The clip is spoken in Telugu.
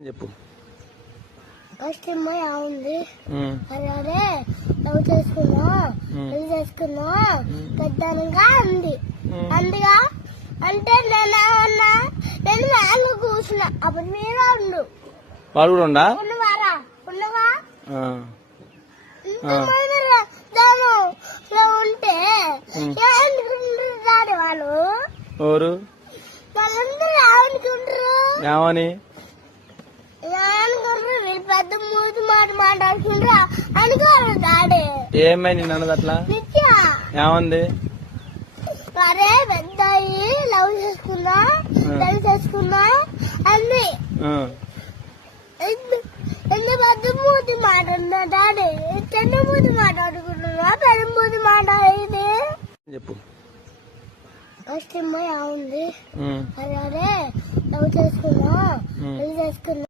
చెప్పు. ఫస్ట్ అమ్మాయి ఉంది. అదే లవ్ చేసుకున్నా పెళ్లి చేసుకున్నా పెద్దగా ఉంది. అందుగా అంటే నేను మేలు కూర్చున్నా. అప్పుడు మీరు ఉండు వాడు కూడా ఉండవా ఉండవా ఉంటే వాళ్ళు ఎవరు వాళ్ళందరూ ఏమని పెద్ద మూతి మాట మాట్లాడుకుంటారా అనుకోరు డాడీ. ఏమైంది నన్నది అట్లా ఏమంది? అరే పెద్ద లవ్ చేసుకున్నా పెళ్లి చేసుకున్నా అన్ని పెద్ద మూతి మాట ఉందా డాడీ? చిన్న మూతి మాట్లాడుకుంటున్నా పెద్ద మూతి మాట్లాడేది చెప్పు. ఫస్ట్ అమ్మాయి ఉంది. అదే లవ్ చేసుకున్నా పెళ్లి చేసుకున్నా